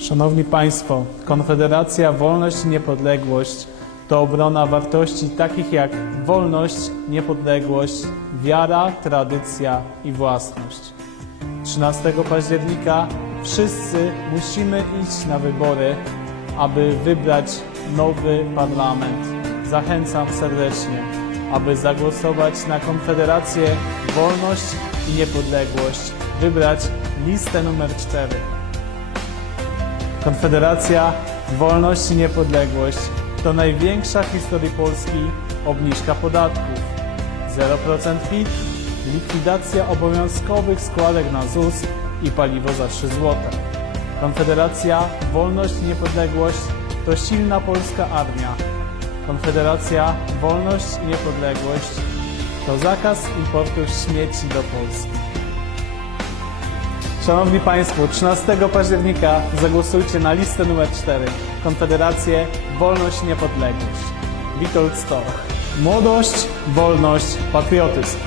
Szanowni Państwo, Konfederacja Wolność i Niepodległość to obrona wartości takich jak wolność, niepodległość, wiara, tradycja i własność. 13 października wszyscy musimy iść na wybory, aby wybrać nowy parlament. Zachęcam serdecznie, aby zagłosować na Konfederację Wolność i Niepodległość, wybrać listę numer 4. Konfederacja Wolność i Niepodległość to największa w historii Polski obniżka podatków. 0% PIT, likwidacja obowiązkowych składek na ZUS i paliwo za 3 zł. Konfederacja Wolność i Niepodległość to silna polska armia. Konfederacja Wolność i Niepodległość to zakaz importu śmieci do Polski. Szanowni Państwo, 13 października zagłosujcie na listę numer 4. Konfederację Wolność Niepodległość. Witold Stoch. Młodość, wolność, patriotyzm.